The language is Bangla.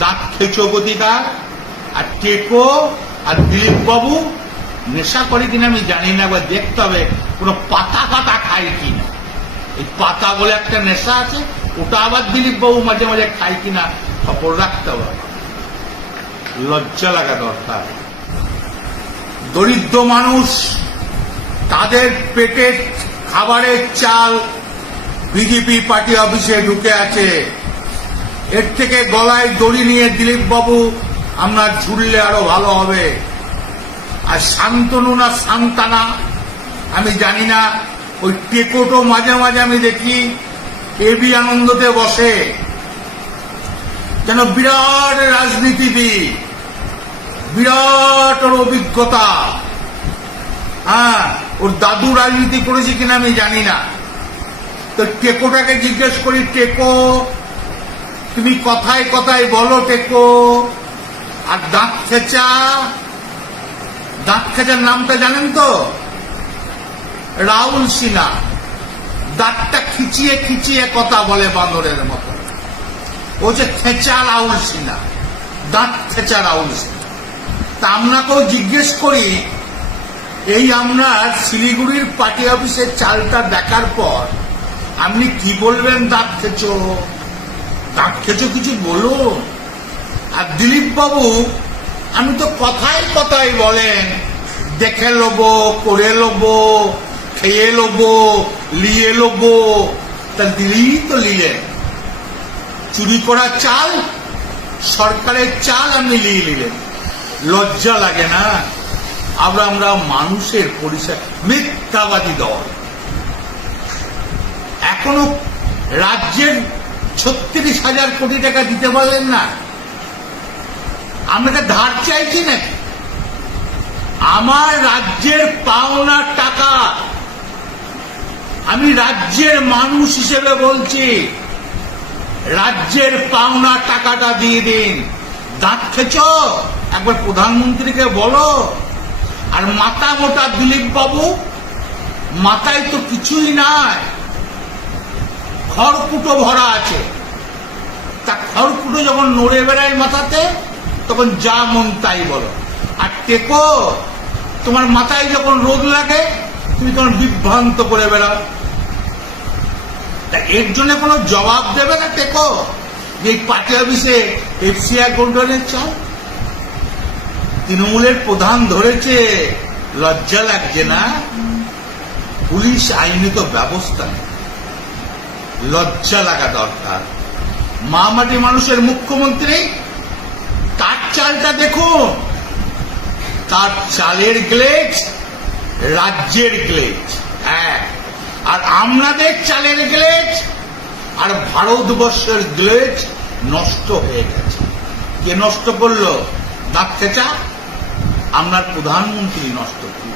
দাঁত খেচো গতিকার, আর টেকো আর দিলীপ বাবু নেশা করে কিনা আমি জানি না, একবার দেখতে হবে কোনো পাতা কাটা খায় কিনা। এই পাতা বলে একটা নেশা আছে, ওটা আবার দিলীপ বাবু মাঝে মাঝে খায় কিনা খবর রাখতে হবে। লজ্জা লাগা দরকার। দরিদ্র মানুষ, তাদের পেটের খাবারের চাল বিজেপি পার্টি অফিসে ঢুকে আছে। এর থেকে গলায় দড়ি নিয়ে দিলীপ বাবু আপনার ঝুললে আরো ভালো হবে। আর শান্তনু না সান্তানা আমি জানি না, ওই টেকোটো মাঝে মাঝে আমি দেখি এবি আনন্দতে বসে, যেন বিরাট রাজনীতিবিদ, বিরাট ওর অভিজ্ঞতা। হ্যাঁ, ওর দাদু রাজনীতি করেছে কিনা আমি জানি না। তো টেকোটাকে জিজ্ঞেস করি, টেকো তুমি কথায় কথায় বলো টেকো। আর দাঁত খেচার নামটা জানেন তো? রাহুল সিনহা। দাঁতটা খিচিয়ে খিচিয়ে কথা বলে বাঁদরের মতো। ও যে খেচা রাহুল সিনহা, দাঁত খেচা রাহুল সিনহা। তা আপনাকেও জিজ্ঞেস করি, এই আমরা শিলিগুড়ির পার্টি অফিসের চালটা দেখার পর আপনি কি বলবেন? দাঁত খেচো, দাঁত খেচো কিছু বলুন। আর দিলীপ বাবু আমি তো কথায় কথায় বলেন দেখে লোবো, করে লোবো, খেয়ে লোবো, লিয়ে লোবো। তা দিলেই তো নিলেন, চুরি করা চাল, সরকারের চাল আপনি নিয়ে নিলেন। লজ্জা লাগে না? আমরা মানুষের পরিচয় মিথ্যাবাদী দল। এখনো রাজ্যের 36,000 কোটি টাকা দিতে পারলেন না। আমরা ধার চাইছি নাকি? আমার রাজ্যের পাওনা টাকা, আমি রাজ্যের মানুষ হিসেবে বলছি, রাজ্যের পাওনা টাকাটা দিয়ে দিন। দাঁত খেচো একবার প্রধানমন্ত্রীকে বলো। আর মাথা মোটা দিলীপ বাবু, মাথায় তো কিছুই নাই, খড়কুটো ভরা আছে। তা খড়কুটো যখন নড়ে বেড়ায় মাথাতে, তখন যা মন তাই বলো। আর টেকো, তোমার মাথায় যখন রোদ লাগে তুমি তখন বিভ্রান্ত করে বেড়াও। তা এর জন্য কোনো জবাব দেবে না টেকো? যে এই পার্টি অফিসে এফসিআই কন্ট্রোলের চাল তৃণমূলের প্রধান ধরেছে, লজ্জা লাগছে না? পুলিশ আইনত ব্যবস্থা নেই, লজ্জা লাগা দরকার। মাটি মানুষের মুখ্যমন্ত্রী, তার চালটা দেখুন, তার চালের গ্লেজ রাজ্যের গ্লেজ এক, আর আমাদের চালের গ্লেজ আর ভারতবর্ষের গ্লেজ নষ্ট হয়ে গেছে। কে নষ্ট করলো? দাঁত খেচা আপনার প্রধানমন্ত্রী নষ্ট করল।